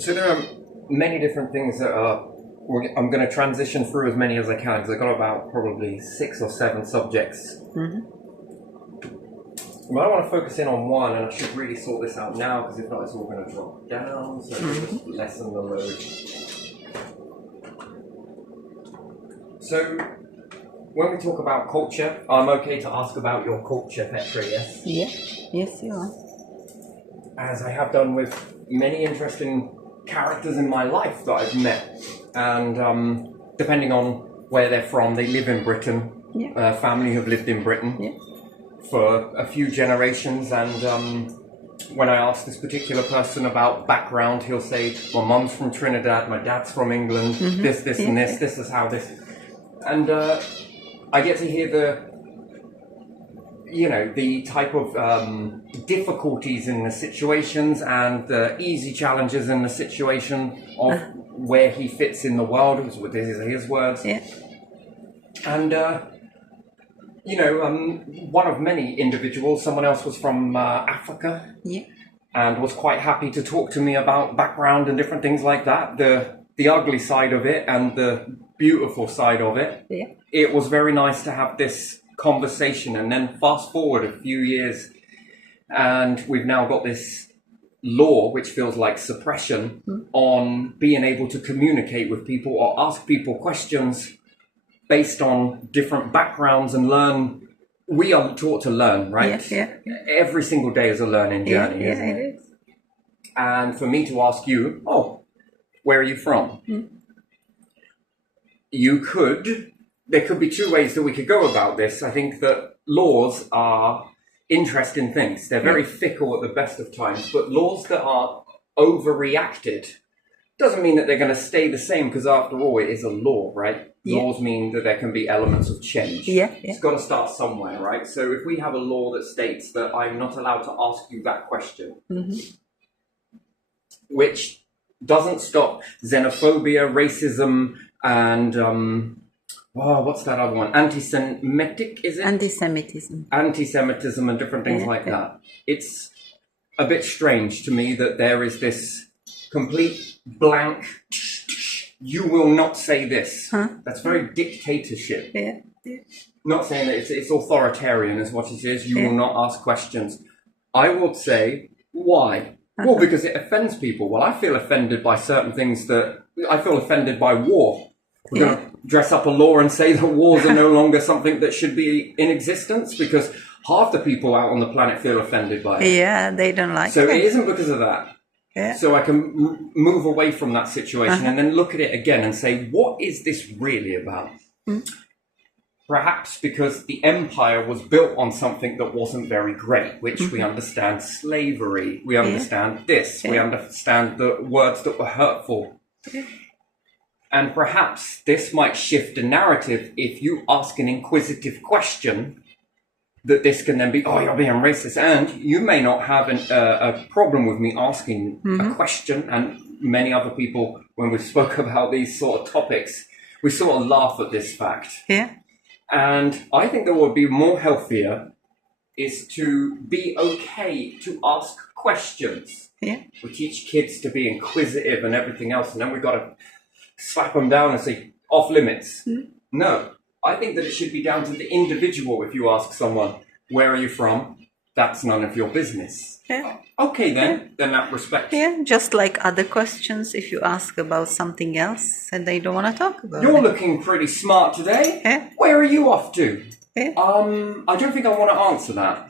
So there are many different things that I'm going to transition through as many as I can because I've got about probably 6 or 7 subjects. Mm-hmm. But I want to focus in on one, and I should really sort this out now because if not, it's all going to drop down. So just lessen the load. So when we talk about culture, I'm okay to ask about your culture, Petra, yes? Yeah. Yes, you are. As I have done with many interesting characters in my life that I've met, and depending on where they're from, they live in Britain. Yeah. Family have lived in Britain Yeah. for a few generations, and when I ask this particular person about background, he'll say, "My mum's from Trinidad, my dad's from England. This, and this. This is how this," and I get to hear the type of difficulties in the situations and the easy challenges in the situation of where he fits in the world. These are his words. Yeah. And, one of many individuals, someone else was from Africa. Yeah. And was quite happy to talk to me about background and different things like that. The ugly side of it and the beautiful side of it. Yeah. It was very nice to have this conversation, and then fast forward a few years and we've now got this law which feels like suppression on being able to communicate with people or ask people questions based on different backgrounds and learn. We are taught to learn, right? Yeah. Every single day is a learning journey, Yeah, isn't it? it is. And for me to ask you, where are you from? There could be 2 ways that we could go about this. I think that laws are interesting things. They're very fickle at the best of times, but laws that are overreacted doesn't mean that they're going to stay the same, because after all, it is a law, right? Yeah. Laws mean that there can be elements of change. Yeah. It's got to start somewhere, right? So if we have a law that states that I'm not allowed to ask you that question, which doesn't stop xenophobia, racism, and what's that other one? Anti-Semitic, is it? Anti-Semitism. Anti-Semitism and different things like that. It's a bit strange to me that there is this complete blank, you will not say this. That's very dictatorship. Yeah. Not saying that it's authoritarian is what it is. You will not ask questions. I would say, why? Well, because it offends people. Well, I feel offended by certain things I feel offended by war. We're going to dress up a law and say that wars are no longer something that should be in existence, because half the people out on the planet feel offended by it. Yeah, they don't like So it. it isn't because of that. Yeah. So I can move away from that situation and then look at it again and say, what is this really about? Perhaps because the empire was built on something that wasn't very great, which we understand slavery, we understand this, we understand the words that were hurtful. And perhaps this might shift the narrative if you ask an inquisitive question, that this can then be, you're being racist. And you may not have a problem with me asking a question. And many other people, when we spoke about these sort of topics, we sort of laugh at this fact. Yeah. And I think that what would be more healthier is to be okay to ask questions. Yeah. We teach kids to be inquisitive and everything else, and then we've got to slap them down and say, off limits. No, I think that it should be down to the individual. If you ask someone, where are you from? That's none of your business. Yeah. Okay, then that respect. Yeah, just like other questions, if you ask about something else and they don't want to talk about You're it. looking pretty smart today. Yeah. Where are you off to? Yeah. I don't think I want to answer that.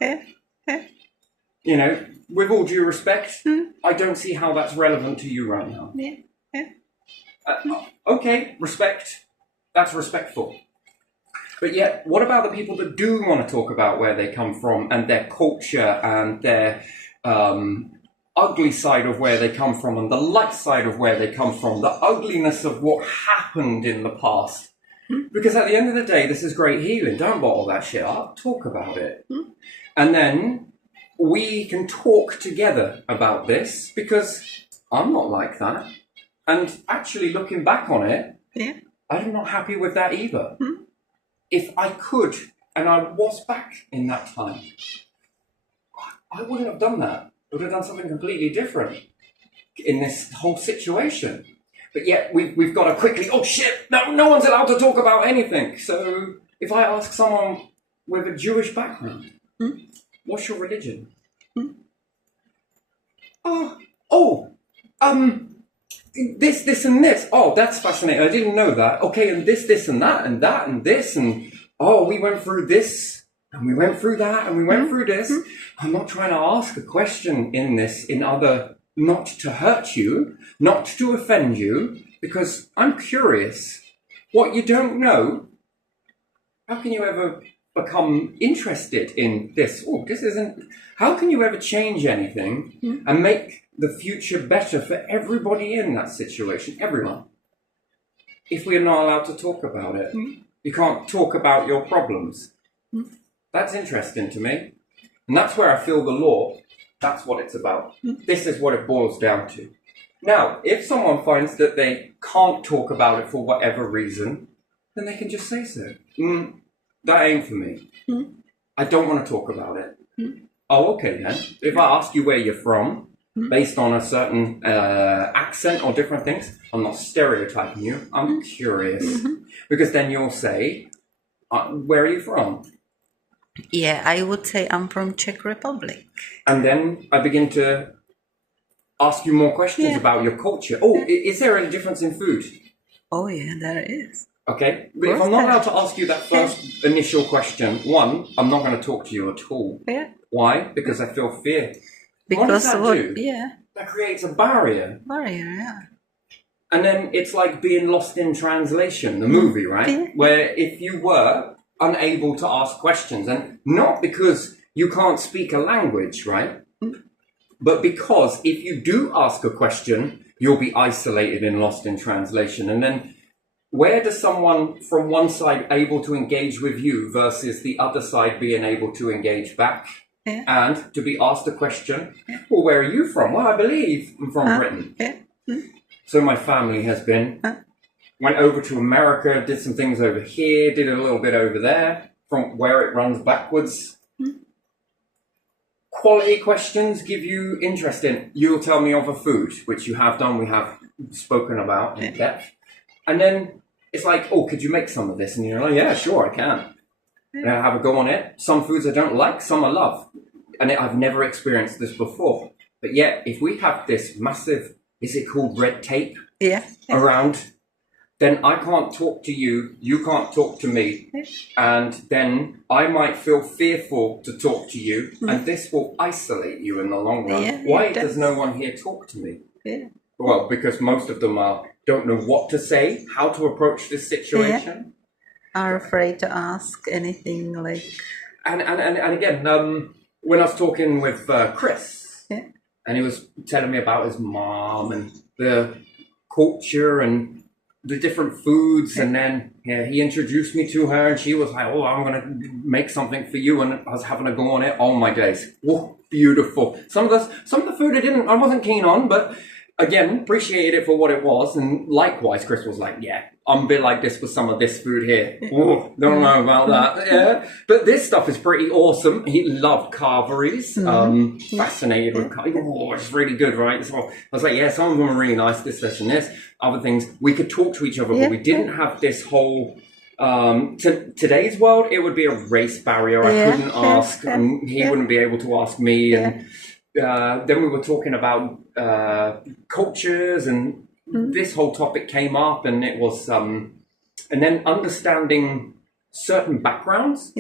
Yeah. With all due respect, I don't see how that's relevant to you right now. Yeah. Okay, respect. That's respectful. But yet, what about the people that do want to talk about where they come from and their culture and their ugly side of where they come from and the light side of where they come from, the ugliness of what happened in the past? Because at the end of the day, this is great healing. Don't bottle that shit up. Talk about it. And then we can talk together about this, because I'm not like that. And actually, looking back on it, I'm not happy with that either. If I could, and I was back in that time, I wouldn't have done that. I would have done something completely different. in this whole situation. But yet we've got to quickly, oh shit, no one's allowed to talk about anything. So if I ask someone with a Jewish background, what's your religion? This and this. Oh, that's fascinating. I didn't know that. Okay, and this and that and that and this and oh, we went through this and we went through that and we went through this. I'm not trying to ask a question in this in other, not to hurt you, not to offend you, because I'm curious. What you don't know, how can you ever become interested in this? Oh, this isn't. How can you ever change anything and make the future better for everybody in that situation? Everyone. If we're not allowed to talk about it, you can't talk about your problems. That's interesting to me. And that's where I feel the law, that's what it's about. This is what it boils down to. Now, if someone finds that they can't talk about it for whatever reason, then they can just say so. That ain't for me. I don't want to talk about it. Oh, okay then. If I ask you where you're from, based on a certain accent or different things, I'm not stereotyping you. I'm curious. Because then you'll say, where are you from? Yeah, I would say I'm from Czech Republic. And then I begin to ask you more questions about your culture. Oh, is there any difference in food? Oh yeah, there is. Okay, but if I'm not allowed to ask you that first initial question, one, I'm not going to talk to you at all. Yeah. Why? Because I feel fear. Because what does that do? Yeah. That creates a barrier. Yeah. And then it's like being lost in translation, the movie, right? Yeah. Where if you were unable to ask questions, and not because you can't speak a language, right? But because if you do ask a question, you'll be isolated and lost in translation. And then where does someone from one side able to engage with you versus the other side being able to engage back? Yeah. And to be asked a question, well, where are you from? Well, I believe I'm from Britain. Yeah. So my family has been, went over to America, did some things over here, did a little bit over there, from where it runs backwards. Quality questions give you interest in. You'll tell me of a food, which you have done, we have spoken about in depth. And then it's like, oh, could you make some of this? And you're like, yeah, sure, I can. And I have a go on it. Some foods I don't like, some I love. And I've never experienced this before. But yet, if we have this massive, is it called red tape? Yeah. Around, then I can't talk to you, you can't talk to me. And then I might feel fearful to talk to you. And this will isolate you in the long run. Yeah, Why does no one here talk to me? Yeah. Well, because most of them don't know what to say, how to approach this situation. Are afraid to ask anything like. And again, when I was talking with Chris, and he was telling me about his mom and the culture and the different foods, and then he introduced me to her, and she was like, "Oh, I'm gonna make something for you," and I was having a go on it. Oh my days, whoa, beautiful! Some of the food I wasn't keen on, but again, appreciated it for what it was. And likewise, Chris was like, yeah, I'm a bit like this with some of this food here. Ooh, don't know about that. Yeah. But this stuff is pretty awesome. He loved carveries. Fascinated with carveries. Oh, it's really good, right? So I was like, yeah, some of them are really nice, this, and this. Other things, we could talk to each other, but we didn't have this whole... today's world, it would be a race barrier. I couldn't ask, and he wouldn't be able to ask me. And then we were talking about cultures, and this whole topic came up, and it was and then understanding certain backgrounds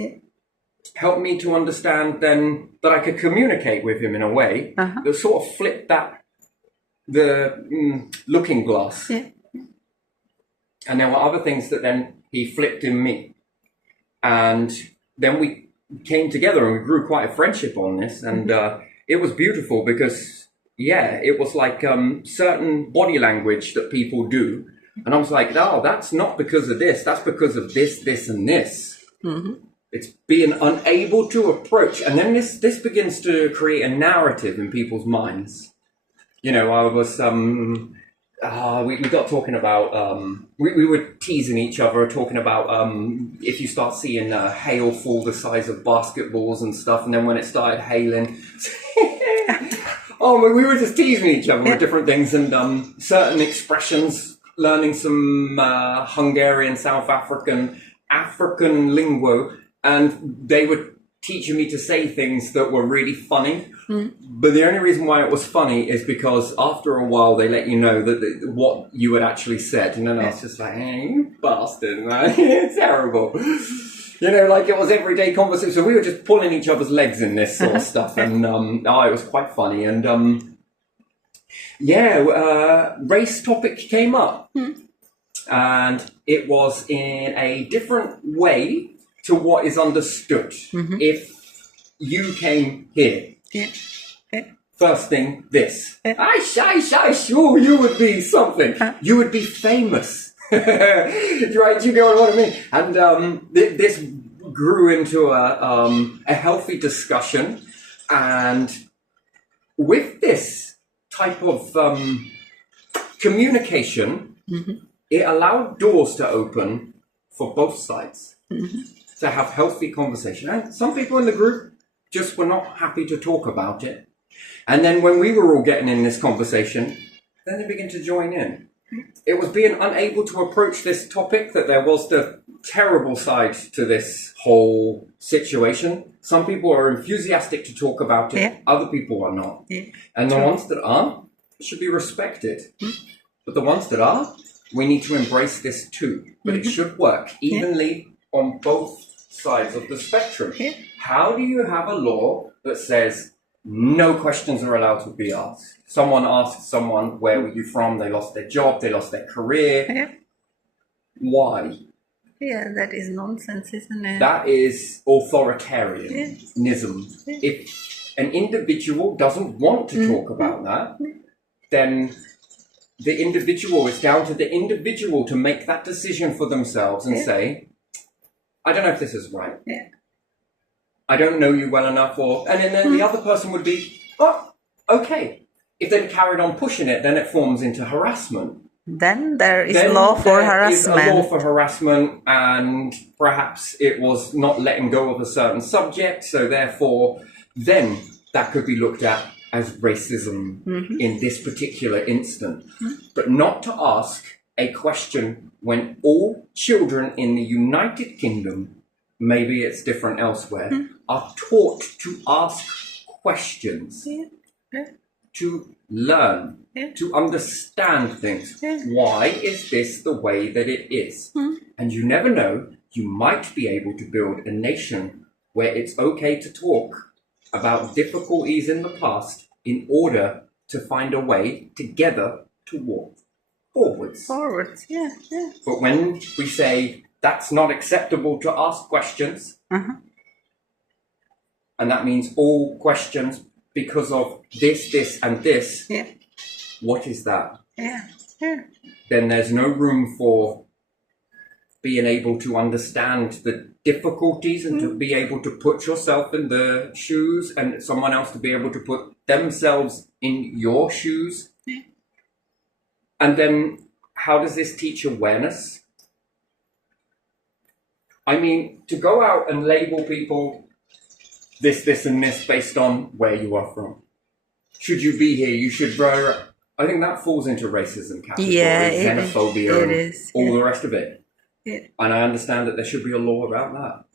helped me to understand then that I could communicate with him in a way that sort of flipped the looking glass. And there were other things that then he flipped in me, and then we came together and we grew quite a friendship on this. And it was beautiful because, it was like certain body language that people do. And I was like, no, that's not because of this. That's because of this, this, and this. It's being unable to approach. And then this begins to create a narrative in people's minds. You know, I was, we got talking about, we were teasing each other, talking about if you start seeing hail fall the size of basketballs and stuff, and then when it started hailing, Oh, we were just teasing each other with different things and certain expressions, learning some Hungarian, South African lingo, and they were teaching me to say things that were really funny. But the only reason why it was funny is because after a while they let you know that what you had actually said, and then I was just like, hey, you bastard, man, it's terrible. You know, like it was everyday conversation. So we were just pulling each other's legs in this sort of stuff, and it was quite funny. And race topic came up, and it was in a different way to what is understood. If you came here, first thing, this, sure, you would be something. You would be famous. Right, you go on what I mean, and this grew into a healthy discussion, and with this type of communication, it allowed doors to open for both sides to have healthy conversation. And some people in the group just were not happy to talk about it, and then when we were all getting in this conversation, then they began to join in. It was being unable to approach this topic that there was the terrible side to this whole situation. Some people are enthusiastic to talk about it, other people are not. And the ones that are should be respected. But the ones that are, we need to embrace this too. But it should work evenly on both sides of the spectrum. How do you have a law that says no questions are allowed to be asked? Someone asks someone, where were you from? They lost their job, they lost their career. Why? Yeah, that is nonsense, isn't it? That is authoritarianism. If an individual doesn't want to talk about that, then the individual, it's down to the individual to make that decision for themselves and say, I don't know if this is right. I don't know you well enough, and then the other person would be, oh, okay. If they carried on pushing it, then it forms into harassment. Then there is law for harassment. There is a law for harassment, and perhaps it was not letting go of a certain subject, so therefore, then that could be looked at as racism in this particular instant. But not to ask a question when all children in the United Kingdom, maybe it's different elsewhere, are taught to ask questions, to learn, to understand things. Why is this the way that it is? And you never know, you might be able to build a nation where it's okay to talk about difficulties in the past in order to find a way together to walk forwards. But when we say that's not acceptable to ask questions, and that means all questions because of this, and this, what is that? Then there's no room for being able to understand the difficulties and to be able to put yourself in the shoes and someone else to be able to put themselves in your shoes. And then how does this teach awareness? I mean, to go out and label people this, and this based on where you are from. Should you be here? You should. I think that falls into racism category, xenophobia, and all the rest of it. And I understand that there should be a law about that.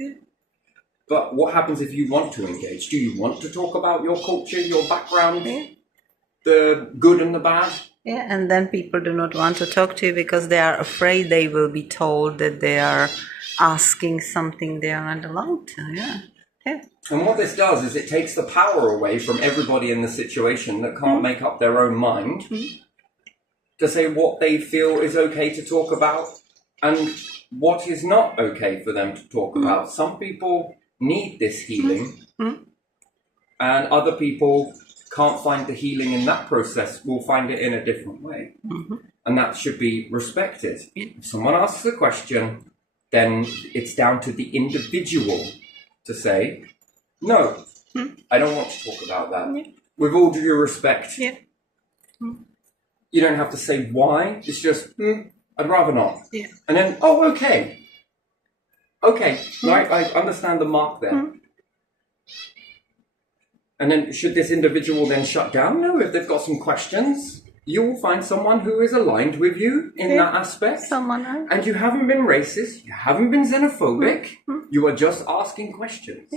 But what happens if you want to engage? Do you want to talk about your culture, your background, the good and the bad? And then people do not want to talk to you because they are afraid they will be told that they are asking something they are not allowed to. And what this does is it takes the power away from everybody in the situation that can't make up their own mind to say what they feel is okay to talk about and what is not okay for them to talk about. Some people need this healing and other people can't find the healing in that process, will find it in a different way. And that should be respected. If someone asks a question, then it's down to the individual to say, no, I don't want to talk about that. With all due respect, you don't have to say why. It's just, I'd rather not. And then, oh, okay. Okay, right, I understand the mark there. And then should this individual then shut down? No, if they've got some questions, you will find someone who is aligned with you in that aspect. Someone else. And you haven't been racist, you haven't been xenophobic, you are just asking questions.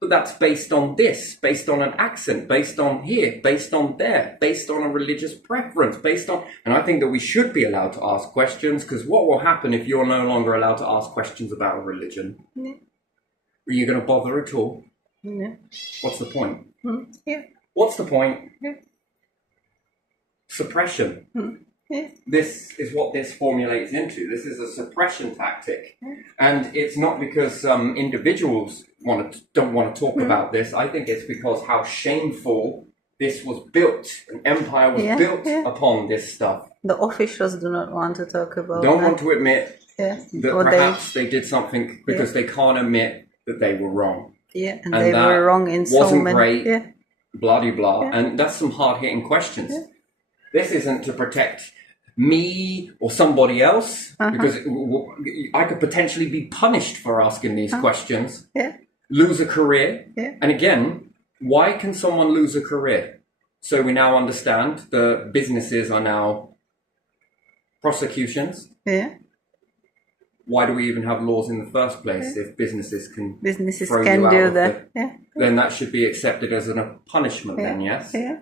But that's based on this, based on an accent, based on here, based on there, based on a religious preference, based on... And I think that we should be allowed to ask questions, because what will happen if you're no longer allowed to ask questions about a religion? Are you going to bother at all? Yeah. What's the point? Yeah. What's the point? Yeah. Suppression. Yeah. This is what this formulates into. This is a suppression tactic. And it's not because individuals don't want to talk about this. I think it's because how shameful this was built. An empire was built upon this stuff. The officials do not want to talk about Don't want to admit that perhaps they did something because they can't admit that they were wrong. Yeah, and they were wrong in so wasn't many... great, Yeah. blah, blah, blah. And that's some hard-hitting questions. This isn't to protect me or somebody else, because I could potentially be punished for asking these questions, lose a career. And again, why can someone lose a career? So we now understand the businesses are now prosecutions. Yeah. Why do we even have laws in the first place if businesses can throw can you out do of that? then that should be accepted as a punishment then, yes? Yeah.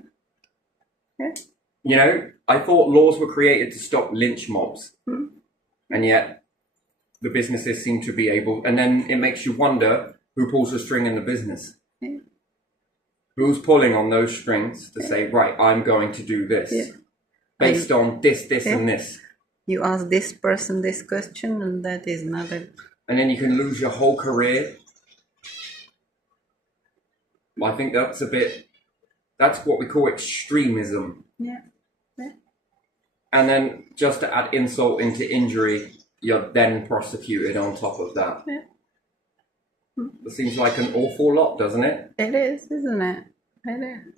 You know, I thought laws were created to stop lynch mobs. And yet the businesses seem to be able, and then it makes you wonder who pulls the string in the business. Who's pulling on those strings to say, right, I'm going to do this based on this, and this. You ask this person this question, and that is not a... And then you can lose your whole career. I think that's that's what we call extremism. Yeah. And then just to add insult into injury, you're then prosecuted on top of that. It seems like an awful lot, doesn't it? It is, isn't it? It is.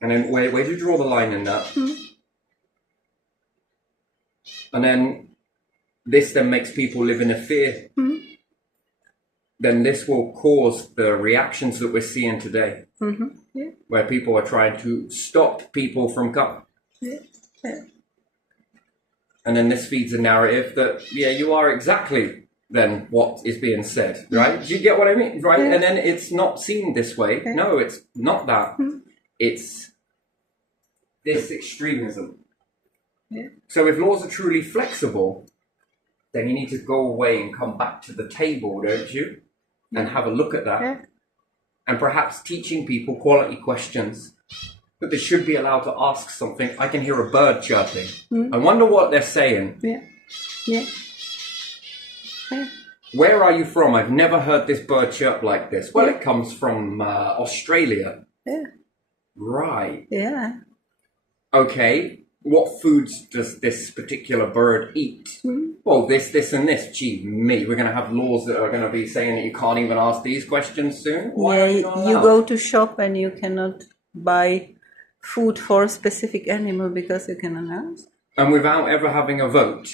And then where do you draw the line in that? And then this then makes people live in a fear. Then this will cause the reactions that we're seeing today, where people are trying to stop people from coming. And then this feeds a narrative that, you are exactly then what is being said, right? Do you get what I mean? Right? And then it's not seen this way. No, it's not that. It's this extremism. So if laws are truly flexible, then you need to go away and come back to the table, don't you? And have a look at that. And perhaps teaching people quality questions. But they should be allowed to ask something. I can hear a bird chirping. I wonder what they're saying. Where are you from? I've never heard this bird chirp like this. Well, it comes from Australia. Right. Okay. What foods does this particular bird eat? Well, this, and this. Gee, me. We're going to have laws that are going to be saying that you can't even ask these questions soon? Why you go to shop and you cannot buy food for a specific animal because you cannot ask. And without ever having a vote.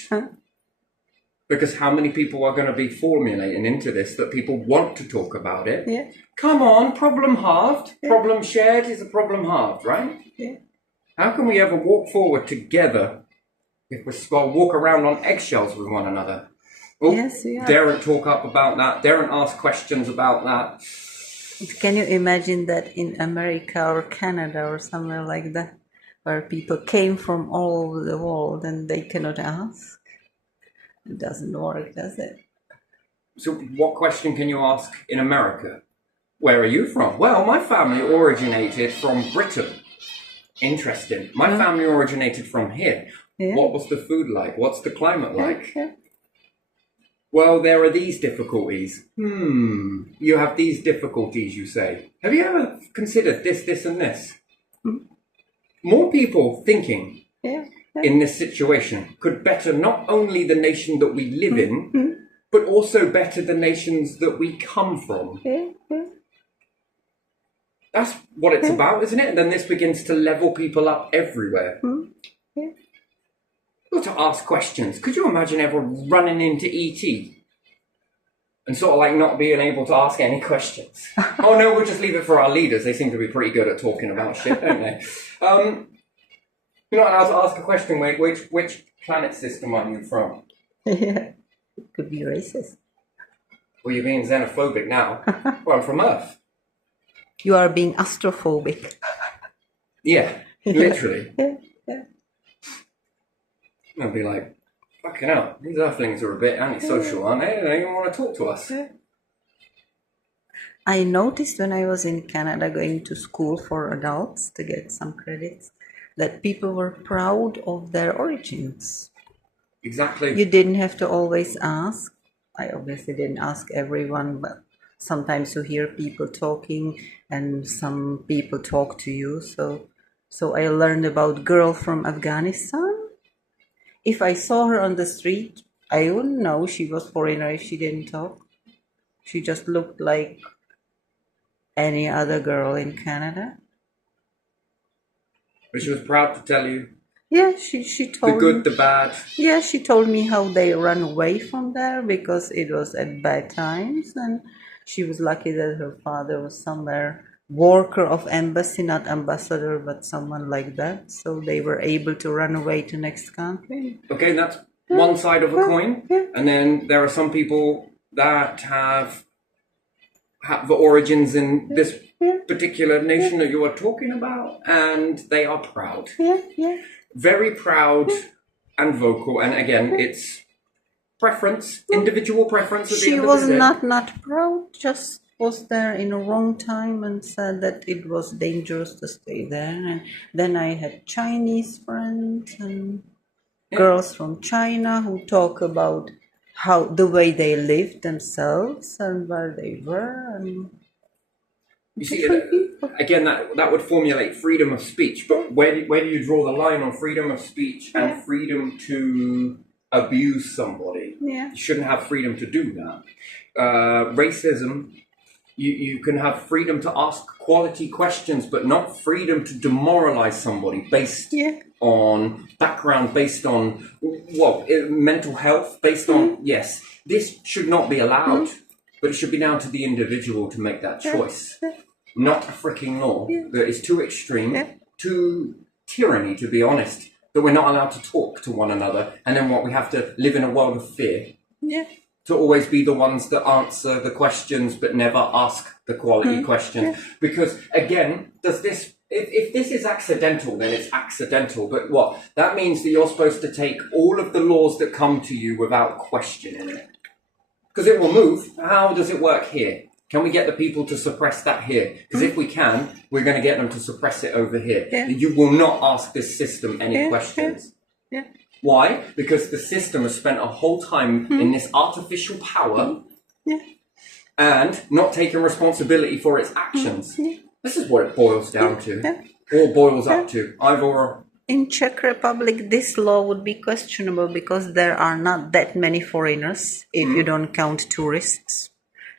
Because how many people are going to be formulating into this that people want to talk about it? Come on, problem halved. Problem shared is a problem halved, right? How can we ever walk forward together if we're walk around on eggshells with one another? Daren't talk up about that. Daren't ask questions about that. Can you imagine that in America or Canada or somewhere like that, where people came from all over the world and they cannot ask? It doesn't work, does it? So what question can you ask in America? Where are you from? Well, my family originated from Britain. Interesting. My family originated from here. What was the food like? What's the climate like? Well, there are these difficulties. You have these difficulties, you say. Have you ever considered this, and this? More people thinking in this situation could better not only the nation that we live in, but also better the nations that we come from. That's what it's about, isn't it? And then this begins to level people up everywhere. Got to ask questions. Could you imagine ever running into E.T. and sort of like not being able to ask any questions. Oh no, we'll just leave it for our leaders. They seem to be pretty good at talking about shit, don't they? You're not allowed to ask a question. Which planet system are you from? Yeah, it could be racist. Well, you're being xenophobic now. Well, I'm from Earth. You are being astrophobic. Yeah, literally. Yeah. I'll be like, fucking hell, these Earthlings are a bit antisocial, aren't they? They don't even want to talk to us. I noticed when I was in Canada going to school for adults to get some credits that people were proud of their origins. Exactly. You didn't have to always ask. I obviously didn't ask everyone, but sometimes you hear people talking and some people talk to you. So I learned about girl from Afghanistan. If I saw her on the street, I wouldn't know she was foreigner if she didn't talk. She just looked like any other girl in Canada. But she was proud to tell you Yeah, she told the good, me. the bad. Yeah, she told me how they ran away from there because it was at bad times, and she was lucky that her father was somewhere worker of embassy, not ambassador, but someone like that. So they were able to run away to next country. Okay, that's one side of a coin. Yeah. And then there are some people that have the origins in this particular nation that you are talking about, and they are proud. Yeah. Very proud and vocal. And again, it's preference, individual preference. At the She end was of the day. not proud, just was there in a wrong time and said that it was dangerous to stay there. And then I had Chinese friends and girls from China who talk about how the way they lived themselves and where they were. And You see, again, that would formulate freedom of speech. But where do you draw the line on freedom of speech and freedom to abuse somebody? Yeah. You shouldn't have freedom to do that. Racism, you can have freedom to ask quality questions, but not freedom to demoralize somebody based on background, based on mental health, based on yes. This should not be allowed, but it should be down to the individual to make that choice. Not a freaking law that is too extreme, too tyranny, to be honest, that we're not allowed to talk to one another, and then we have to live in a world of fear. Yeah. To always be the ones that answer the questions but never ask the quality questions. Because again, if this is accidental, then it's accidental. But what? That means that you're supposed to take all of the laws that come to you without questioning it. Because it will move. How does it work here? Can we get the people to suppress that here? Because if we can, we're going to get them to suppress it over here. You will not ask this system any questions. Yeah. Why? Because the system has spent a whole time in this artificial power and not taking responsibility for its actions. This is what it boils down to, or boils up to. Either or. In Czech Republic, this law would be questionable because there are not that many foreigners, if you don't count tourists,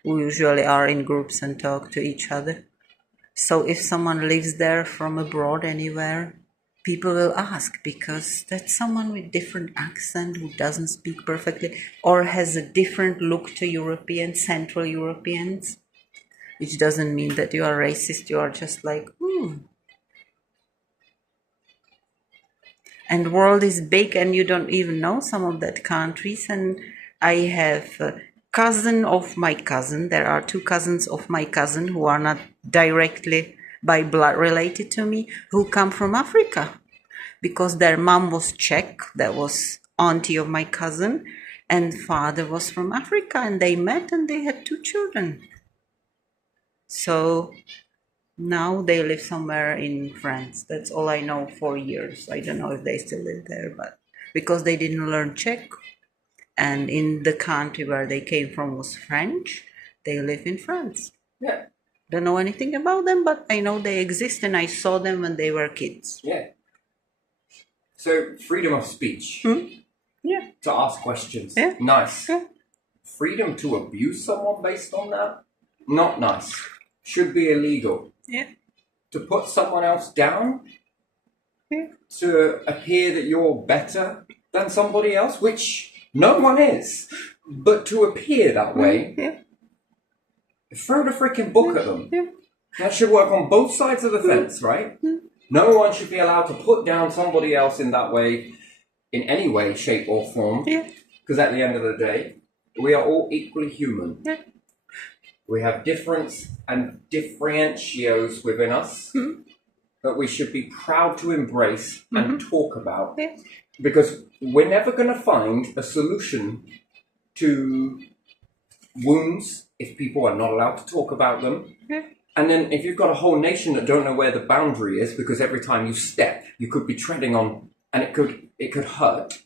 who usually are in groups and talk to each other. So if someone lives there from abroad anywhere, people will ask because that's someone with different accent who doesn't speak perfectly or has a different look to Europeans, Central Europeans, which doesn't mean that you are racist. You are just like, And the world is big and you don't even know some of that countries. And I have a cousin of my cousin. There are two cousins of my cousin who are not directly by blood related to me, who come from Africa because their mom was Czech, that was auntie of my cousin, and father was from Africa, and they met and they had 2 children. So now they live somewhere in France. That's all I know, 4 years. I don't know if they still live there, but because they didn't learn Czech, and in the country where they came from was French, they live in France. Yeah. Don't know anything about them, but I know they exist and I saw them when they were kids. Yeah. So, freedom of speech. Yeah. To ask questions. Yeah. Nice. Yeah. Freedom to abuse someone based on that? Not nice. Should be illegal. Yeah. To put someone else down? Yeah. To appear that you're better than somebody else, which No one is. But to appear that way, throw the freaking book at them. That should work on both sides of the fence, right? No one should be allowed to put down somebody else in that way, in any way, shape, or form. Because at the end of the day, we are all equally human. We have difference and differentios within us that we should be proud to embrace and talk about. Because we're never going to find a solution to wounds if people are not allowed to talk about them. And then if you've got a whole nation that don't know where the boundary is, because every time you step, you could be treading on, and it could hurt.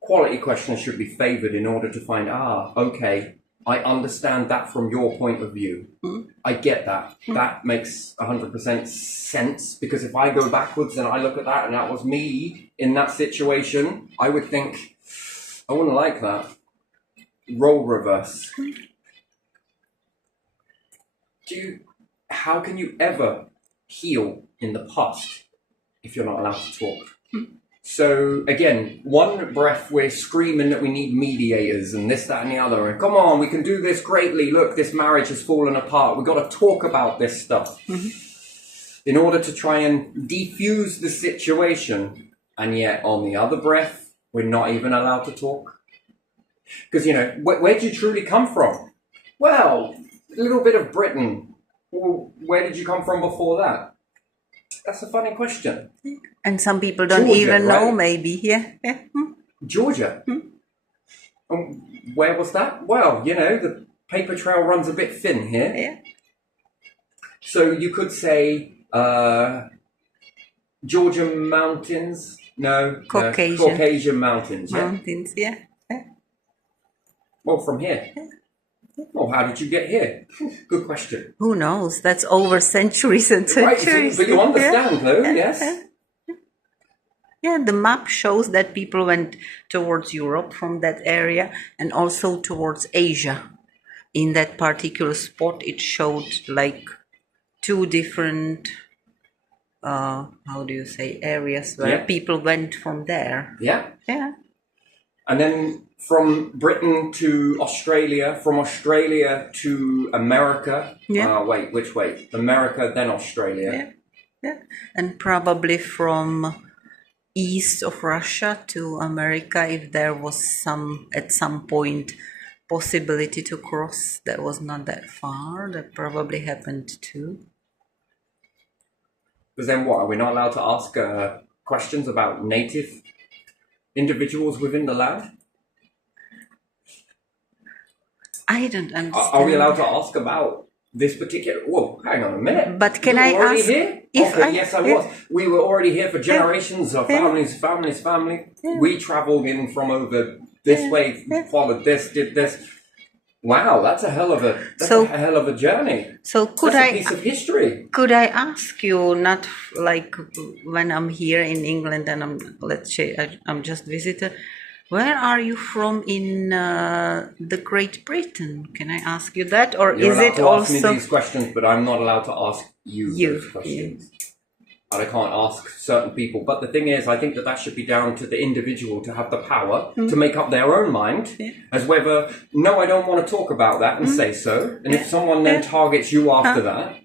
Quality questions should be favoured in order to find, okay, I understand that from your point of view. I get that. That makes 100% sense, because if I go backwards and I look at that and that was me in that situation, I would think, I wouldn't like that. Role reverse. How can you ever heal in the past if you're not allowed to talk? So again, one breath we're screaming that we need mediators and this, that, and the other. And come on, we can do this greatly. Look, this marriage has fallen apart. We've got to talk about this stuff in order to try and defuse the situation. And yet, on the other breath, we're not even allowed to talk. Because, where do you truly come from? Well, a little bit of Britain. Well, where did you come from before that? That's a funny question. And some people don't Georgia, even know, right? maybe. Georgia. Where was that? Well, the paper trail runs a bit thin here. So you could say Georgian mountains. No, Caucasian mountains. Mountains, Well, from here. Well, how did you get here? Good question. Who knows? That's over centuries and centuries. Right, but you understand, though, yes? Yeah, the map shows that people went towards Europe from that area and also towards Asia. In that particular spot, it showed like two different, areas where people went from there. Yeah. Yeah. And then from Britain to Australia, from Australia to America. Wait, which way? America, then Australia. Yeah. And probably from east of Russia to America, if there was at some point possibility to cross that was not that far, that probably happened too. Because then what? Are we not allowed to ask questions about native individuals within the land? I don't understand. Are we allowed to ask about this particular... Whoa, hang on a minute. But can I ask... Here? Yes, I was. We were already here for generations. Our families. Yeah. We travelled in from over this way, followed this, did this. Wow, that's a hell of a journey. So that's a piece of history. Could I ask you, not like when I'm here in England and I'm just visitor, where are you from in the Great Britain? Can I ask you that, or You're is allowed it to also? ask me these questions, but I'm not allowed to ask you those questions. And I can't ask certain people. But the thing is, I think that should be down to the individual to have the power to make up their own mind as whether, no, I don't want to talk about that and say so. And if someone then targets you after that,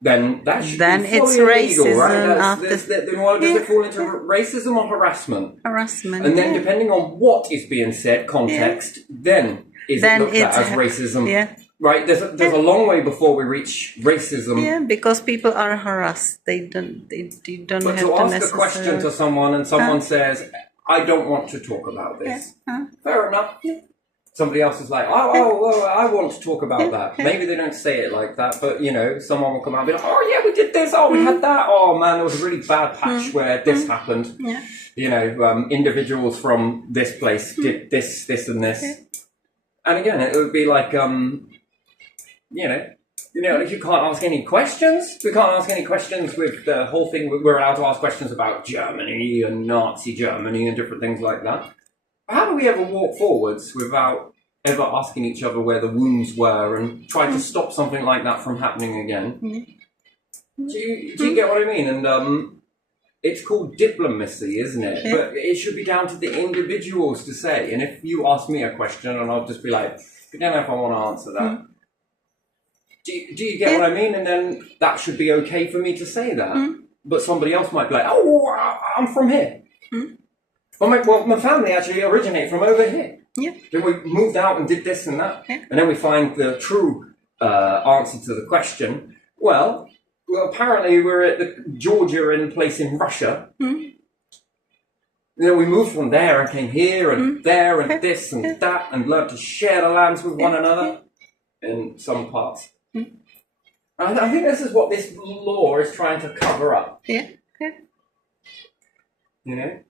then that should be fully illegal, right? Does it fall into racism or harassment? Harassment. And then depending on what is being said, context, then is it looked at as racism? Yeah. Right, there's a long way before we reach racism. Yeah, because people are harassed. They don't But have to to ask a question to someone and someone says, I don't want to talk about this. Fair enough. Somebody else is like, oh, I want to talk about that. Maybe they don't say it like that, but, someone will come out and be like, oh, yeah, we did this. Oh, we had that. Oh, man, there was a really bad patch where this happened. Yeah. Individuals from this place did this, this, and this. And again, it would be like, if you can't ask any questions, we can't ask any questions with the whole thing. We're allowed to ask questions about Germany and Nazi Germany and different things like that. How do we ever walk forwards without ever asking each other where the wounds were and try to stop something like that from happening again? Do you get what I mean? And it's called diplomacy, isn't it? Yeah. But it should be down to the individuals to say. And if you ask me a question and I'll just be like, I don't know if I want to answer that. Do you get what I mean? And then that should be okay for me to say that. But somebody else might be like, oh, I'm from here. Well, my family actually originate from over here. Yeah. Then we moved out and did this and that. Yeah. And then we find the true answer to the question. Well, apparently we're at the Georgia in place in Russia. You know, we moved from there and came here and there and this and that and learned to share the lands with one another in some parts. I think this is what this law is trying to cover up. Yeah. Yeah. You know?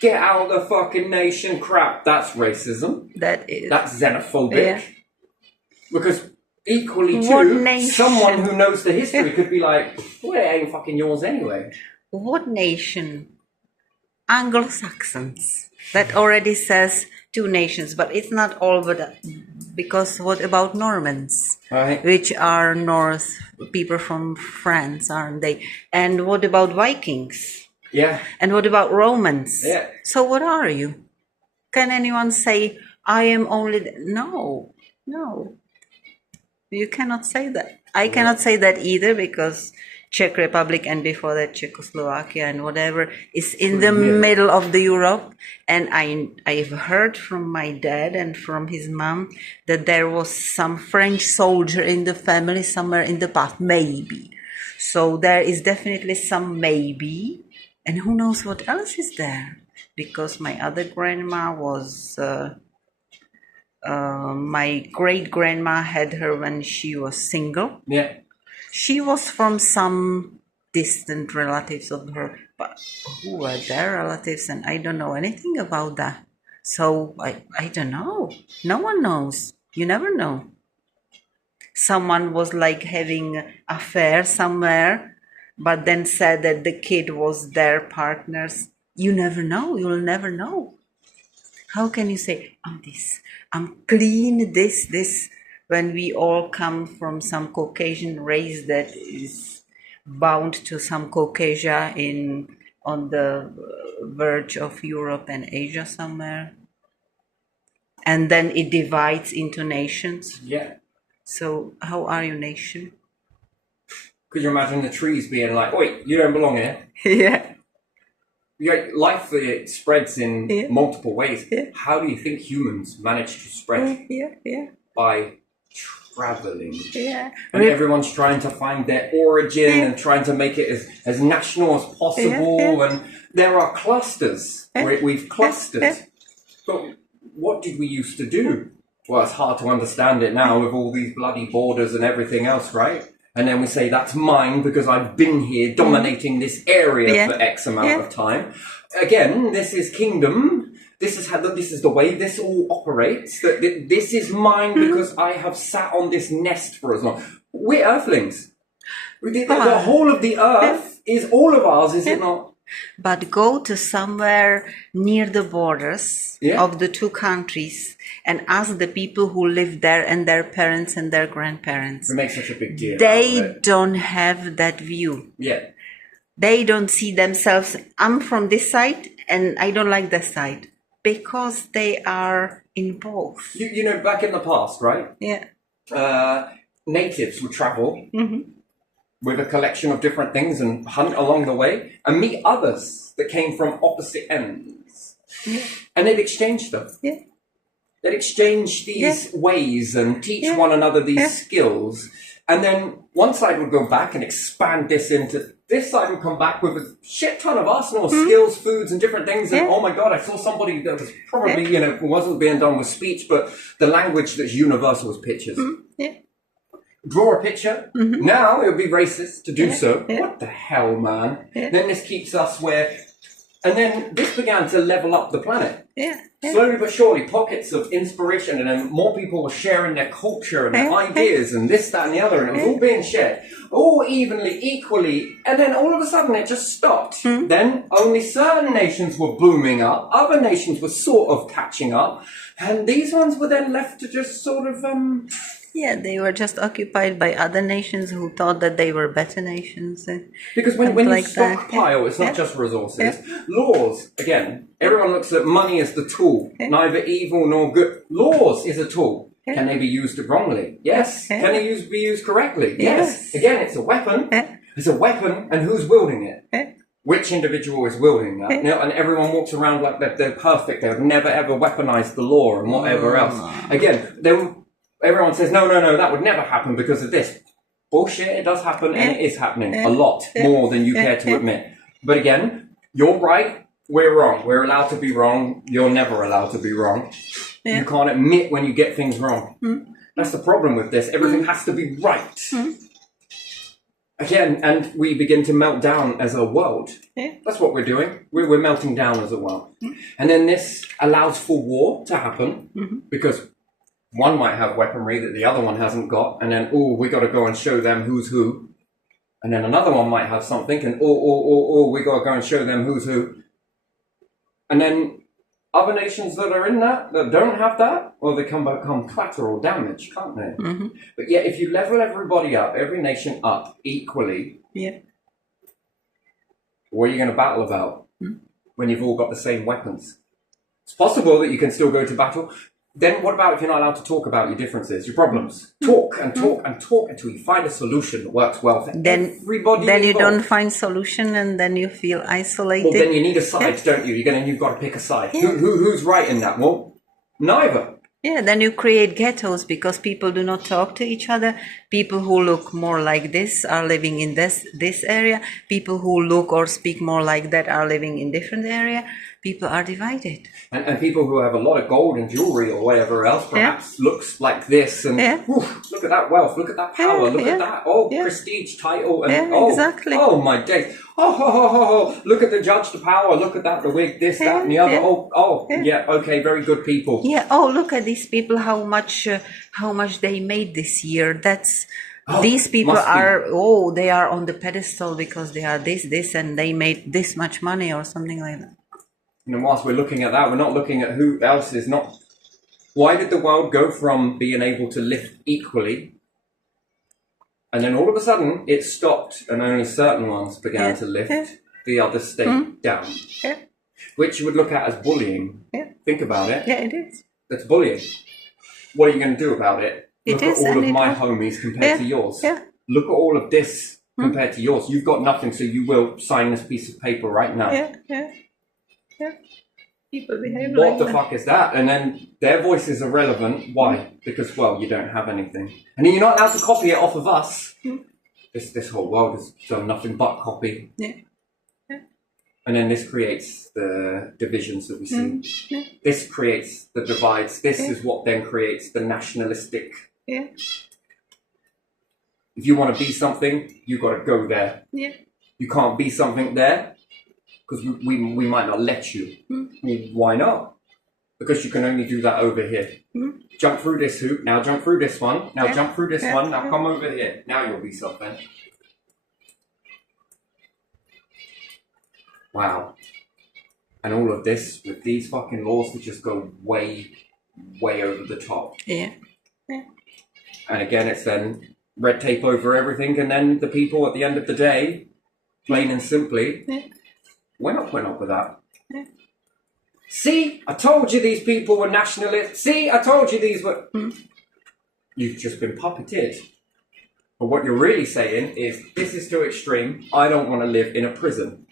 Get out the fucking nation crap. That's racism. That is. That's xenophobic. Yeah. Because equally What too, nation? someone who knows the history could be like, well, it ain't fucking yours anyway. What nation? Anglo-Saxons. That already says two nations, but it's not all but because what about Normans? Right. Which are North people from France, aren't they? And what about Vikings? Yeah. And what about Romans? Yeah. So what are you? Can anyone say, I am only... No. You cannot say that. I cannot say that either because Czech Republic and before that Czechoslovakia and whatever is in the middle of the Europe. And I've heard from my dad and from his mom that there was some French soldier in the family somewhere in the past. Maybe. So there is definitely some maybe. And who knows what else is there? Because my other grandma was... my great-grandma had her when she was single. Yeah. She was from some distant relatives of her, but who were their relatives? And I don't know anything about that. So I don't know. No one knows. You never know. Someone was like having an affair somewhere, but then said that the kid was their partner's. You never know. You will never know. How can you say, I'm this, I'm clean, this, when we all come from some Caucasian race that is bound to some Caucasia on the verge of Europe and Asia somewhere? And then it divides into nations. Yeah. So how are you nation? Could you imagine the trees being like, wait, you don't belong here? Yeah. Life it spreads in multiple ways. Yeah. How do you think humans manage to spread? Yeah. By traveling. Yeah. And everyone's trying to find their origin and trying to make it as national as possible. And there are clusters. We've clustered. But what did we used to do? Well, it's hard to understand it now with all these bloody borders and everything else, right? And then we say, that's mine because I've been here dominating this area for X amount of time. Again, this is kingdom. This is the way this all operates. That this is mine because I have sat on this nest for as long. We're earthlings. The whole of the earth is all of ours, is it not? But go to somewhere near the borders of the two countries and ask the people who live there and their parents and their grandparents. We make such a big deal. They don't have that view. Yeah. They don't see themselves, I'm from this side and I don't like that side. Because they are in both. You know, back in the past, right? Yeah. Natives would travel with a collection of different things and hunt along the way and meet others that came from opposite ends. Yeah. And they'd exchange them. Yeah. They'd exchange these ways and teach one another these skills. And then one side would go back and expand this into... This side would come back with a shit ton of arsenal of skills, foods, and different things. And oh my God, I saw somebody that was probably, wasn't being done with speech, but the language that's universal is pictures. Yeah. Draw a picture. Now it would be racist to do so. What the hell, man? Then this keeps us where... And then this began to level up the planet. Slowly but surely, pockets of inspiration, and then more people were sharing their culture and their ideas and this, that, and the other, and it was all being shared, all evenly, equally, and then all of a sudden it just stopped. Then only certain nations were booming up, other nations were sort of catching up, and these ones were then left to just sort of Yeah, they were just occupied by other nations who thought that they were better nations. Because when you like that. stockpile, it's not Yeah. just resources. Laws, again, everyone looks at money as the tool, neither evil nor good. Laws is a tool. Can they be used wrongly? Yes. Can they be used correctly? Yes. Again, it's a weapon. It's a weapon, and who's wielding it? Which individual is wielding that? You know, and everyone walks around like they're perfect. They've never ever weaponized the law and whatever else. Again, everyone says, no, that would never happen because of this. Bullshit, it does happen and it is happening a lot more than you care to admit. But again, you're right, we're wrong. We're allowed to be wrong. You're never allowed to be wrong. You can't admit when you get things wrong. That's the problem with this. Everything has to be right. Again, and we begin to melt down as a world. That's what we're doing. We're melting down as a world. And then this allows for war to happen because one might have weaponry that the other one hasn't got, and then, we got to go and show them who's who. And then another one might have something, and, we got to go and show them who's who. And then other nations that are in that don't have that, well, they become collateral damage, can't they? But yeah, if you level everybody up, every nation up equally, what are you going to battle about when you've all got the same weapons? It's possible that you can still go to battle. Then what about if you're not allowed to talk about your differences, your problems? Talk and talk and talk until you find a solution that works well for everybody. Then you involved. don't find solution, and then you feel isolated. Well, then you need a side, don't you? You've got to pick a side. Who's right in that? Well, neither. Yeah, then you create ghettos because people do not talk to each other. People who look more like this are living in this area. People who look or speak more like that are living in different area. People are divided. And people who have a lot of gold and jewelry or whatever else perhaps looks like this. And look at that wealth, look at that power, look at that, prestige, title. And, exactly. Oh, my days. Look at the judge, the power, look at that, the wig, this, that, and the other. Okay, very good people. Yeah, look at these people, how much they made this year. That's... these people they are on the pedestal because they are this, and they made this much money or something like that. And whilst we're looking at that, we're not looking at who else is not. Why did the world go from being able to lift equally, and then all of a sudden it stopped, and only certain ones began to lift, the others stayed down? Which you would look at as bullying. Think about it. Yeah, it is. That's bullying. What are you going to do about it? Look at all of my homies compared to yours. Look at all of this compared to yours. You've got nothing, so you will sign this piece of paper right now. People behave what the fuck is that? And then their voice is irrelevant. Why? Because, well, you don't have anything. And then you're not allowed to copy it off of us. This whole world has done nothing but copy. And then this creates the divisions that we see. This creates the divides. This is what then creates the nationalistic. If you want to be something, you've got to go there. You can't be something there because we might not let you. Why not? Because you can only do that over here. Jump through this hoop, now jump through this one, now jump through this one, now come over here. Now you'll be something. Wow. And all of this with these fucking laws that just go way, way over the top. And again, it's then red tape over everything, and then the people at the end of the day, plain and simply, we're not putting up with that. See, I told you these people were nationalists. See, I told you these were... You've just been puppeted. But what you're really saying is, this is too extreme. I don't want to live in a prison.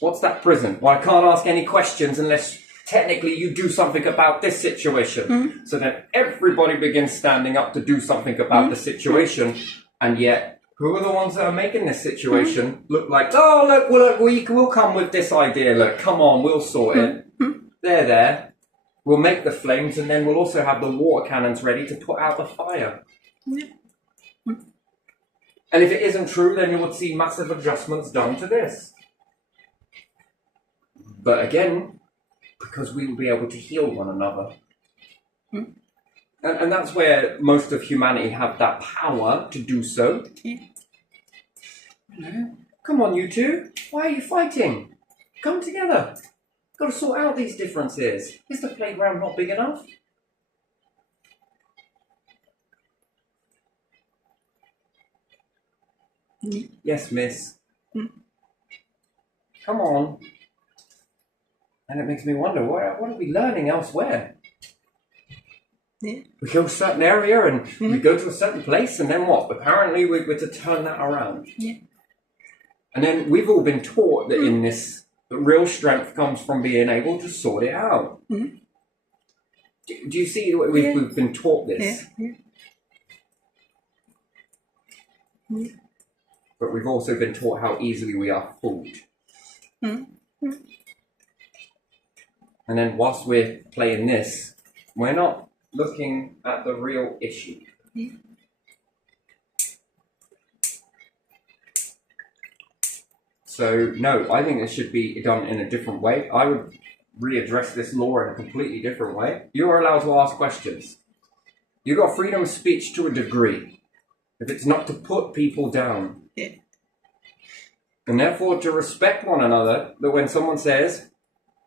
What's that prison? Well, I can't ask any questions unless technically you do something about this situation. So then everybody begins standing up to do something about the situation. And yet, who are the ones that are making this situation look like, oh, look, we'll come with this idea. Look, come on, we'll sort it. They're there. We'll make the flames, and then we'll also have the water cannons ready to put out the fire. And if it isn't true, then you would see massive adjustments done to this. But again, because we will be able to heal one another. And that's where most of humanity have that power to do so. Come on, you two. Why are you fighting? Come together. Got to sort out these differences. Is the playground not big enough? Yes, miss. Come on. And it makes me wonder, what are we learning elsewhere? Yeah. We go to a certain area and we go to a certain place, and then what? Apparently we're to turn that around. Yeah. And then we've all been taught that in this, the real strength comes from being able to sort it out. Do you see what we've been taught this? Yeah. But we've also been taught how easily we are fooled. And then whilst we're playing this, we're not looking at the real issue. So, no, I think this should be done in a different way. I would readdress this law in a completely different way. You are allowed to ask questions. You've got freedom of speech to a degree. If it's not to put people down. Yeah. And therefore to respect one another, that when someone says,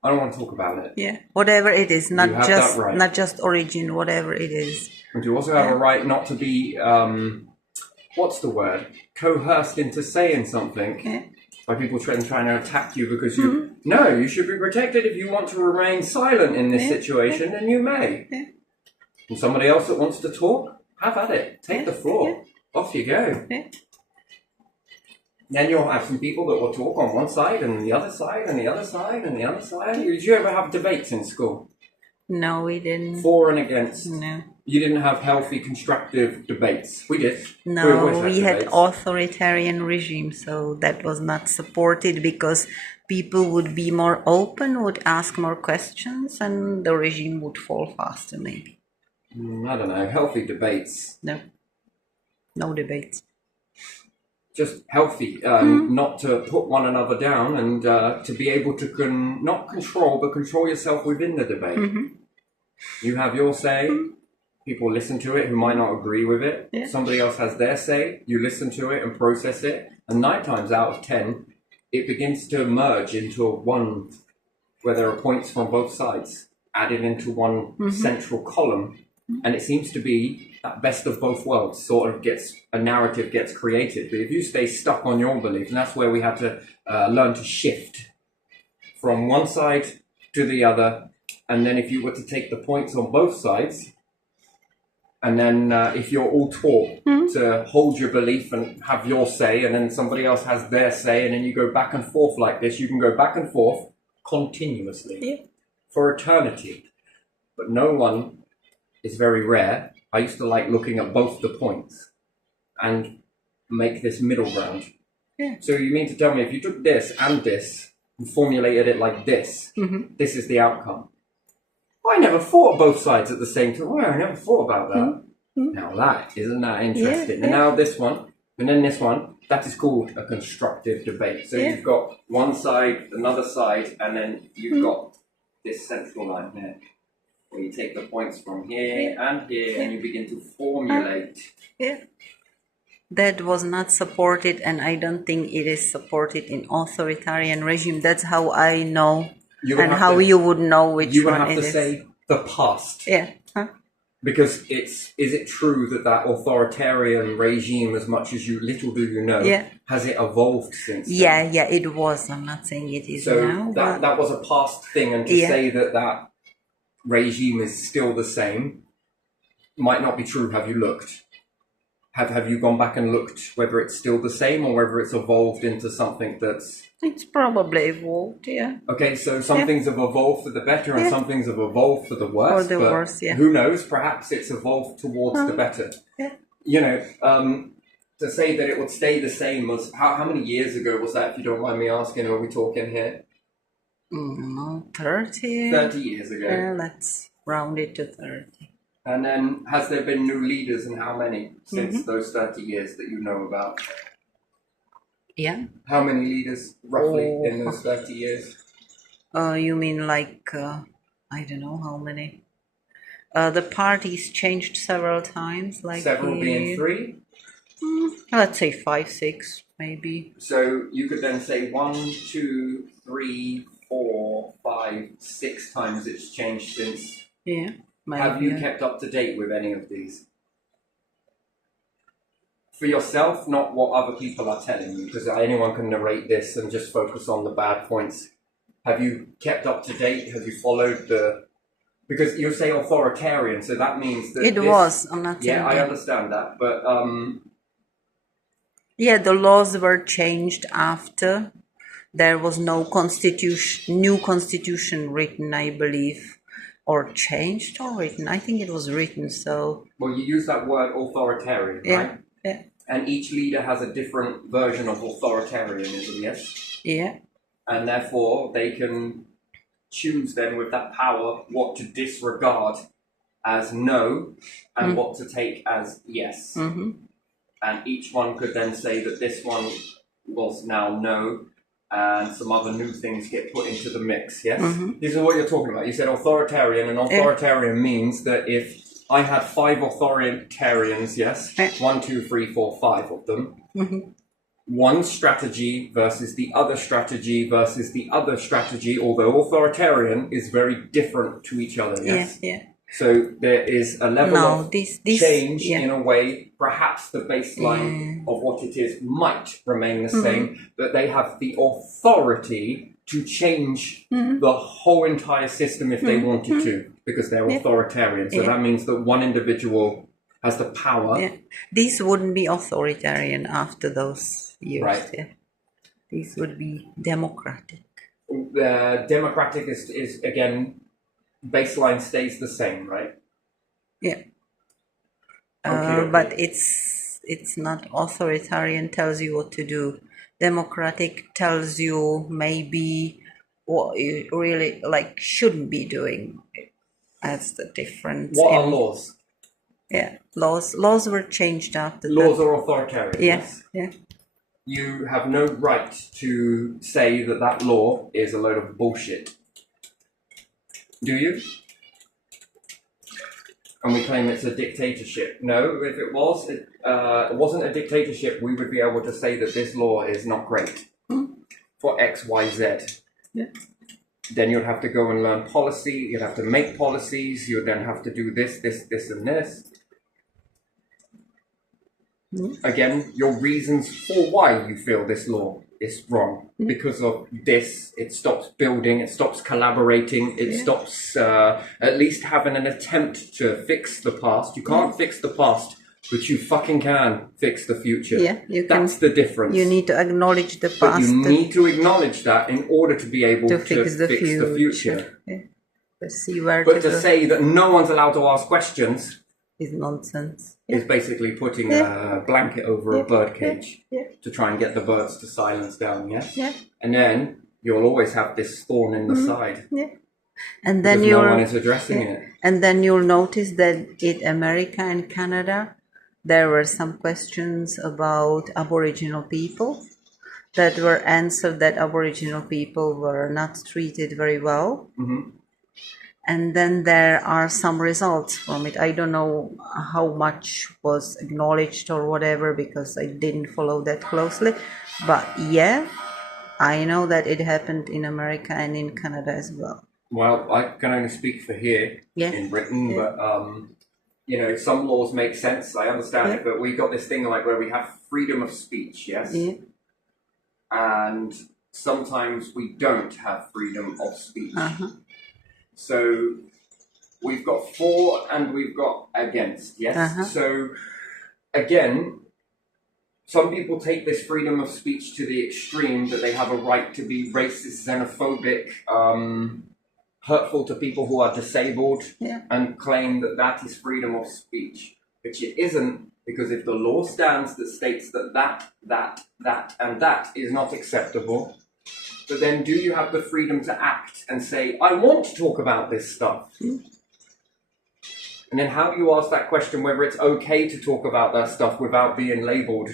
I don't want to talk about it. Yeah, whatever it is, You have that right. not just origin, whatever it is. And you also have a right not to be, what's the word? Coerced into saying something by people trying to attack you because you... No, you should be protected. If you want to remain silent in this situation, then you may. And somebody else that wants to talk, have at it. Take the floor. Off you go. Then you'll have some people that will talk on one side and the other side and the other side and the other side. Did you ever have debates in school? No, we didn't. For and against? No. You didn't have healthy, constructive debates? We did. No, we had authoritarian regime, so that was not supported because people would be more open, would ask more questions, and the regime would fall faster, maybe. I don't know. Healthy debates. No. No debates. Just healthy, not to put one another down and to be able to not control, but control yourself within the debate. You have your say, people listen to it who might not agree with it. Somebody else has their say, you listen to it and process it. And 9 times out of 10, it begins to merge into one where there are points from both sides added into one central column. And it seems to be that best of both worlds sort of a narrative gets created. But if you stay stuck on your belief, and that's where we had to learn to shift from one side to the other. And then if you were to take the points on both sides, and then if you're all taught to hold your belief and have your say, and then somebody else has their say, and then you go back and forth like this, you can go back and forth continuously for eternity. But no one... It's very rare. I used to like looking at both the points and make this middle ground. So you mean to tell me if you took this and formulated it like this, this is the outcome? I never thought of both sides at the same time. Well, I never thought about that. Now isn't that interesting? And now this one, and then this one, that is called a constructive debate. So you've got one side, another side, and then you've got this central line here. Where you take the points from here and here and you begin to formulate. That was not supported, and I don't think it is supported in authoritarian regime. That's how I know, and how you would know which one it is. You would have to say the past. Because is it true that authoritarian regime, as much as little do you know, has it evolved since then? Yeah, it was. I'm not saying it is so now. So that was a past thing, and to say that regime is still the same might not be true. Have you looked? Have you gone back and looked whether it's still the same or whether it's evolved into something that's... It's probably evolved, Okay, so some things have evolved for the better and some things have evolved for the worse. For the worse, Who knows? Perhaps it's evolved towards the better. You know, to say that it would stay the same was... How many years ago was that, if you don't mind me asking? Are we talking here? 30. 30 years ago. Let's round it to 30. And then, has there been new leaders, and how many since those 30 years that you know about? How many leaders, roughly, in those 30 years? You mean like, I don't know how many. The parties changed several times. Like several being 3? Let's say 5, 6, maybe. So you could then say 1, 2, 3, 4, 5, 6 times it's changed since. Maybe. Have you kept up to date with any of these? for yourself, not what other people are telling you, because anyone can narrate this and just focus on the bad points. Have you kept up to date? Have you followed the... Because you say authoritarian, so that means that It was. I'm not saying Yeah, I that. understand that, but Yeah, the laws were changed after. There was no new constitution written, I believe, or changed or written. I think it was written. So well, you use that word authoritarian, yeah, right? yeah, And each leader has a different version of authoritarianism, yes? yeah. And therefore, they can choose then with that power what to disregard as no and what to take as yes. Mm-hmm. And each one could then say that this one was now no, and some other new things get put into the mix, yes? Mm-hmm. This is what you're talking about. You said authoritarian, and authoritarian means that if I had 5 authoritarians, yes? Yeah. 1, 2, 3, 4, 5 of them. Mm-hmm. One strategy versus the other strategy versus the other strategy, although authoritarian is very different to each other, yes? Yeah, yeah. So there is a level of this change yeah. in a way. Perhaps the baseline of what it is might remain the same, but they have the authority to change the whole entire system if they wanted to, because they're authoritarian. So that means that one individual has the power. Yeah. These wouldn't be authoritarian after those years. Right. Yeah. These would be democratic. Democratic is again, baseline stays the same, right? Yeah. Okay. But it's not authoritarian tells you what to do. Democratic tells you maybe what you really shouldn't be doing. That's the difference. What are laws? Yeah, laws were changed after Laws that. are authoritarian. Yes, yeah. You have no right to say that that law is a load of bullshit. Do you? And we claim it's a dictatorship. No, if it wasn't a dictatorship, we would be able to say that this law is not great for X, Y, Z. Yeah. Then you'd have to go and learn policy. You'd have to make policies. You'd then have to do this, and this. Again, your reasons for why you feel this law is wrong. Because of this, it stops building, it stops collaborating, it stops at least having an attempt to fix the past. You can't fix the past, but you fucking can fix the future. Yeah, you can. That's the difference. You need to acknowledge the past. But you need to acknowledge that in order to be able to fix the future. Yeah. To see where But to say that no one's allowed to ask questions is nonsense. is basically putting a blanket over a bird cage to try and get the birds to silence down, yes? Yeah. And then you'll always have this thorn in the side. Yeah. And then Because no one is addressing it. And then you'll notice that in America and Canada, there were some questions about Aboriginal people that were answered that Aboriginal people were not treated very well. Mm-hmm. And then there are some results from it. I don't know how much was acknowledged or whatever because I didn't follow that closely. But yeah, I know that it happened in America and in Canada as well. Well, I can only speak for here in Britain, but you know, some laws make sense. I understand it, but we got this thing like where we have freedom of speech, yes? Yeah. And sometimes we don't have freedom of speech. Uh-huh. So we've got for and we've got against, yes? Uh-huh. So again, some people take this freedom of speech to the extreme that they have a right to be racist, xenophobic, hurtful to people who are disabled, and claim that that is freedom of speech, which it isn't, because if the law stands that states that that, and that is not acceptable, but then do you have the freedom to act and say, I want to talk about this stuff? And then how do you ask that question whether it's okay to talk about that stuff without being labelled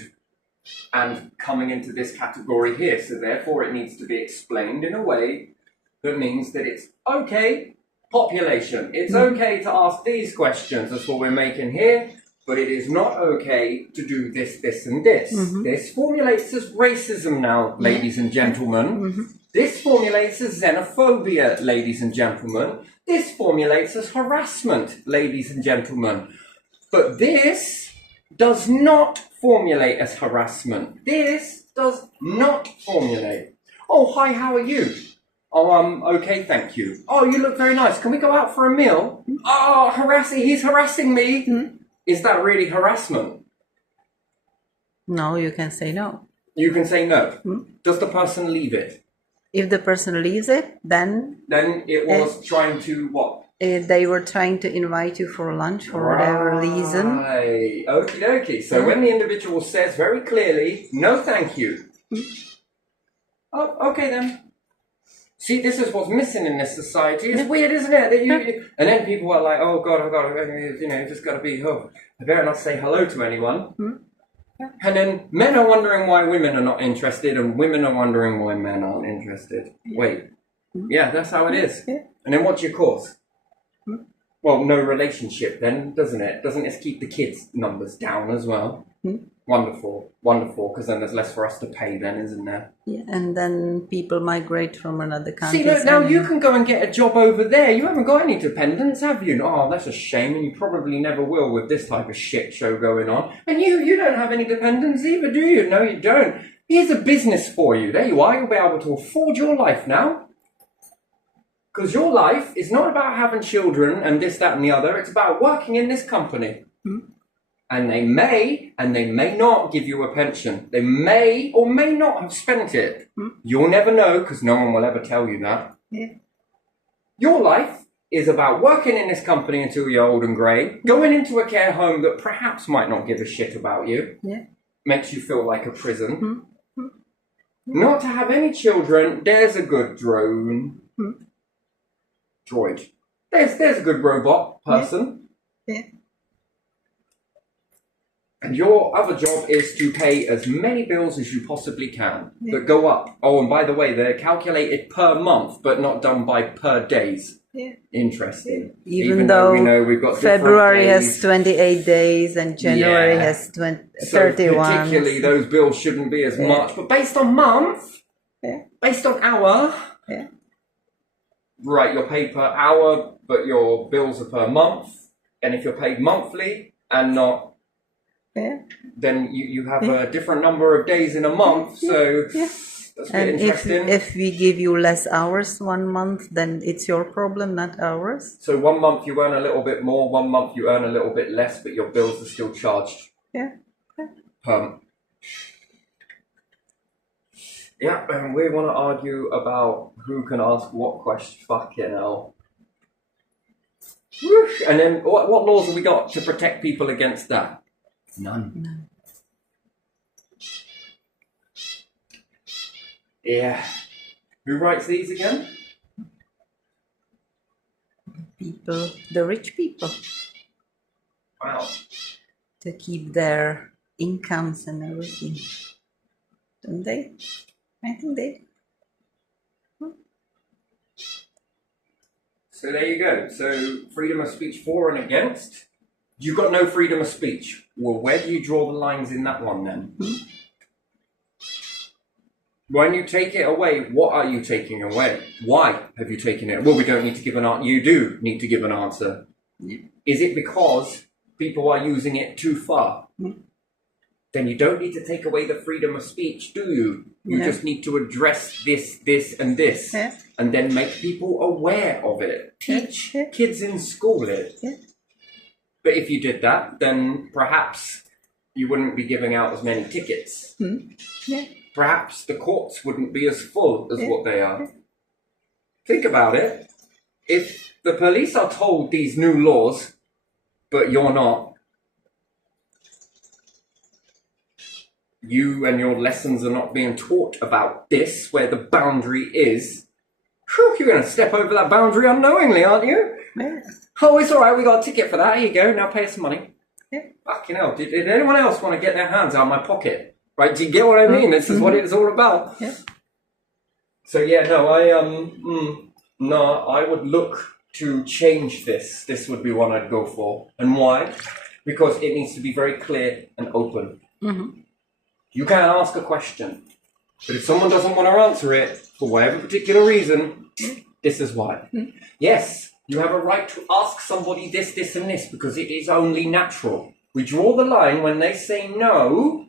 and coming into this category here? So therefore it needs to be explained in a way that means that it's okay, population. It's okay to ask these questions. That's what we're making here. But it is not okay to do this, this, and this. This formulates as racism now, ladies and gentlemen. This formulates as xenophobia, ladies and gentlemen. This formulates as harassment, ladies and gentlemen. But this does not formulate as harassment. This does not formulate. Oh, hi, how are you? Oh, okay, thank you. Oh, you look very nice. Can we go out for a meal? Oh, he's harassing me. Is that really harassment? No, you can say no. You can say no. Does the person leave it? If the person leaves it, then it was trying to what? They were trying to invite you for lunch for whatever reason. Right. Okie dokie. So when the individual says very clearly, no thank you. Oh, okay then. See, this is what's missing in this society. It's weird, isn't it? That you, and then people are like, oh God, you know, just got to be, I better not say hello to anyone. And then men are wondering why women are not interested, and women are wondering why men aren't interested. Wait. Yeah, that's how it is. And then what's your cause? Well, no relationship then, doesn't it? Doesn't it keep the kids' numbers down as well? Wonderful, wonderful, because then there's less for us to pay then, isn't there? Yeah, and then people migrate from another country. See, look, now you can go and get a job over there. You haven't got any dependents, have you? Oh, that's a shame, and you probably never will with this type of shit show going on. And you don't have any dependents either, do you? No, you don't. Here's a business for you. There you are. You'll be able to afford your life now. Because your life is not about having children and this, that, and the other. It's about working in this company. And they may not give you a pension. They may or may not have spent it. You'll never know because no one will ever tell you that. Your life is about working in this company until you're old and grey, going into a care home that perhaps might not give a shit about you, makes you feel like a prison. Not to have any children. There's a good droid. There's a good robot person. And your other job is to pay as many bills as you possibly can that go up. Oh, and by the way, they're calculated per month, but not done by per days. Interesting. Even though we know we've got February has 28 days and January has 31. So particularly those bills shouldn't be as much, but based on month, based on hour, right, you're paid per hour, but your bills are per month. And if you're paid monthly and not then you have a different number of days in a month, so that's a bit interesting. If we give you less hours 1 month, then it's your problem, not ours. So 1 month you earn a little bit more, 1 month you earn a little bit less, but your bills are still charged. Yeah, and we want to argue about who can ask what question. Fucking hell. Whoosh. And then what laws have we got to protect people against that? None. Yeah. Who writes these again? People, the rich people. Wow. To keep their incomes and everything. Don't they? I think they. So there you go. So freedom of speech for and against. You've got no freedom of speech. Well, where do you draw the lines in that one then? When you take it away, what are you taking away? Why have you taken it? Well, we don't need to give an answer. You do need to give an answer. Is it because people are using it too far? Then you don't need to take away the freedom of speech, do you? You just need to address this, and this. And then make people aware of it. Teach kids in school it. But if you did that, then perhaps you wouldn't be giving out as many tickets. Perhaps the courts wouldn't be as full as what they are. Think about it. If the police are told these new laws, but you're not, you and your lessons are not being taught about this, where the boundary is, you're going to step over that boundary unknowingly, aren't you? Oh, it's all right. We got a ticket for that. Here you go. Now pay us some money. Fucking hell. Did anyone else want to get their hands out of my pocket? Right? Do you get what I mean? This is what it's all about. So yeah, no, I would look to change this. This would be one I'd go for. And why? Because it needs to be very clear and open. You can ask a question, but if someone doesn't want to answer it for whatever particular reason, this is why. Yes. You have a right to ask somebody this, and this, because it is only natural. We draw the line when they say no.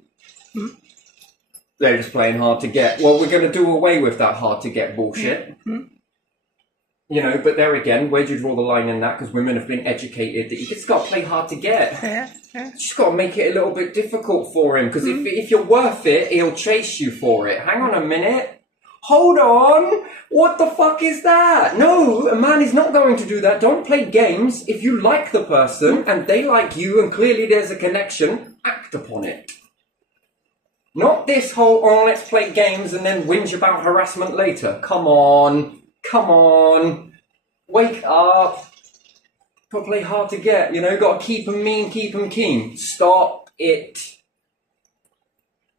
They're just playing hard to get. Well, we're going to do away with that hard to get bullshit. You know, but there again, where do you draw the line in that? Because women have been educated that you just got to play hard to get. You just got to make it a little bit difficult for him. Because if you're worth it, he'll chase you for it. Hang on a minute. Hold on. What the fuck is that? No, a man is not going to do that. Don't play games. If you like the person and they like you and clearly there's a connection, act upon it. Not this whole, oh, let's play games and then whinge about harassment later. Come on. Come on. Wake up. Got to play hard to get, you know. Got to keep them mean, keep them keen. Stop it.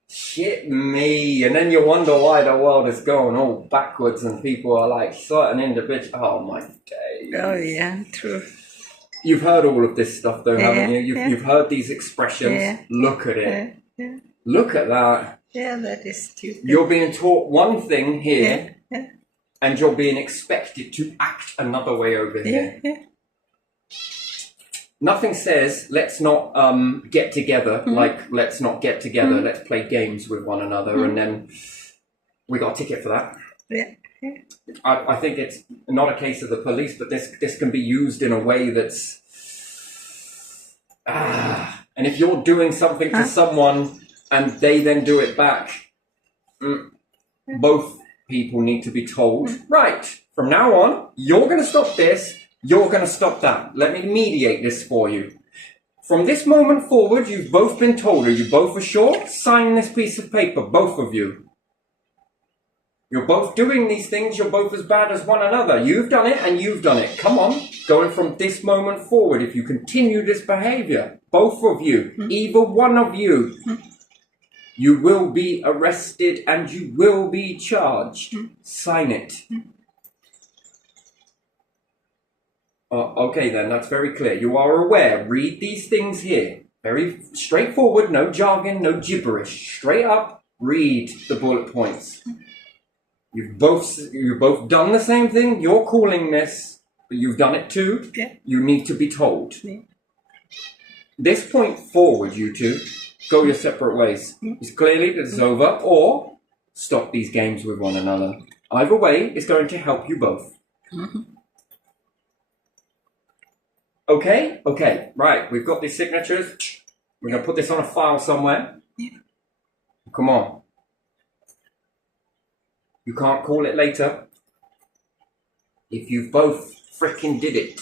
Shit me. And then you wonder why the world is going all backwards and people are like certain individuals. Oh my days. Oh yeah, true. You've heard all of this stuff though, haven't you? You've heard these expressions. Yeah. Look at it. Yeah. Look at that. Yeah, that is stupid. You're being taught one thing here, and you're being expected to act another way over here. Nothing says let's not get together, like let's not get together, let's play games with one another, and then we got a ticket for that. I think it's not a case of the police, but this can be used in a way that's... and if you're doing something to someone and they then do it back, both people need to be told, right, from now on, you're going to stop this, you're going to stop that. Let me mediate this for you. From this moment forward, you've both been told, are you both assured? Sign this piece of paper, both of you. You're both doing these things, you're both as bad as one another. You've done it and you've done it. Come on, going from this moment forward, if you continue this behavior, both of you, either one of you, you will be arrested and you will be charged. Sign it. Okay then, that's very clear. You are aware. Read these things here. Very straightforward, no jargon, no gibberish. Straight up, read the bullet points. You've both done the same thing. You're calling this, but you've done it too. You need to be told. This point forward, you two, go your separate ways. It's clearly this is over, or stop these games with one another. Either way, it's going to help you both. Okay? Okay, right. We've got these signatures. We're going to put this on a file somewhere. Come on. You can't call it later. If you both frickin' did it.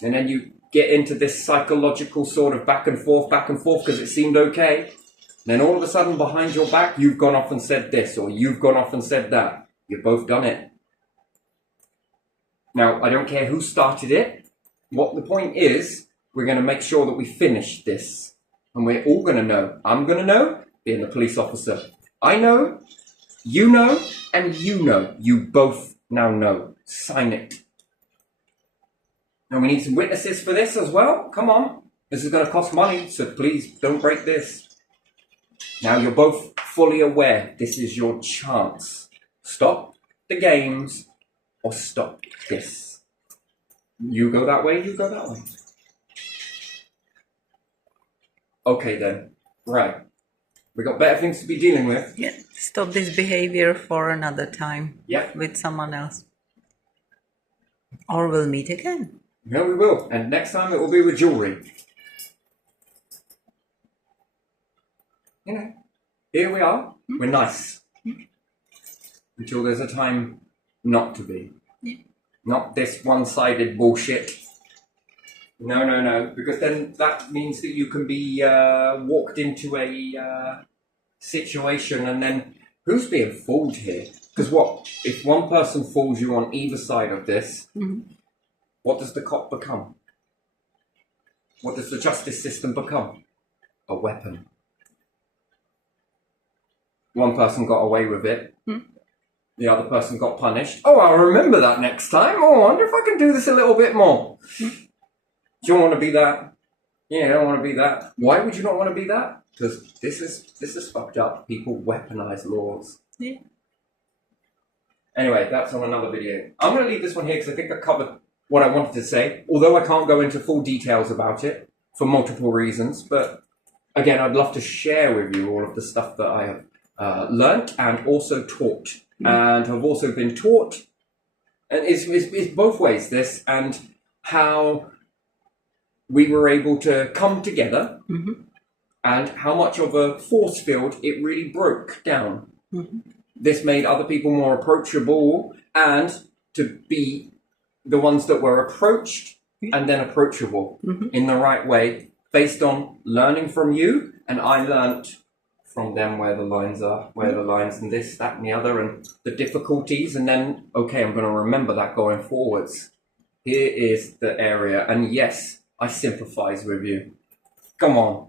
And then you get into this psychological sort of back and forth, because it seemed okay. And then all of a sudden, behind your back, you've gone off and said this, or you've gone off and said that. You've both done it. Now, I don't care who started it. What the point is, we're going to make sure that we finish this. And we're all going to know. I'm going to know, being the police officer. I know, and you know. You both now know. Sign it. Now, we need some witnesses for this as well. Come on. This is going to cost money, so please don't break this. Now, you're both fully aware this is your chance. Stop the games. Or stop this. You go that way, you go that way. Okay then. Right. We got better things to be dealing with. Stop this behavior for another time. With someone else. Or we'll meet again. Yeah, we will. And next time it will be with jewelry. You know, here we are. We're nice. Until there's a time not to be. Not this one-sided bullshit. No. Because then that means that you can be walked into a situation and then who's being fooled here? Because what? If one person fools you on either side of this, what does the cop become? What does the justice system become? A weapon. One person got away with it. The other person got punished. Oh, I'll remember that next time. Oh, I wonder if I can do this a little bit more. Do you want to be that? Yeah, I don't want to be that. Why would you not want to be that? Because this is fucked up. People weaponize laws. Anyway, that's on another video. I'm going to leave this one here because I think I covered what I wanted to say. Although I can't go into full details about it for multiple reasons. But again, I'd love to share with you all of the stuff that I have learnt and also taught, and have also been taught. And it's both ways, this, and how we were able to come together, and how much of a force field it really broke down. This made other people more approachable, and to be the ones that were approached and then approachable in the right way, based on learning from you, and I learnt from them where the lines are, where the lines and this, that and the other, and the difficulties, and then, okay, I'm going to remember that going forwards. Here is the area, and yes, I sympathize with you. Come on.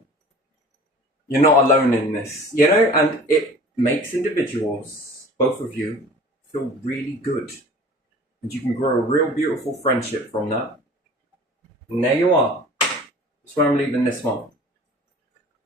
You're not alone in this, you know, and it makes individuals, both of you, feel really good. And you can grow a real beautiful friendship from that. And there you are. That's where I'm leaving this one.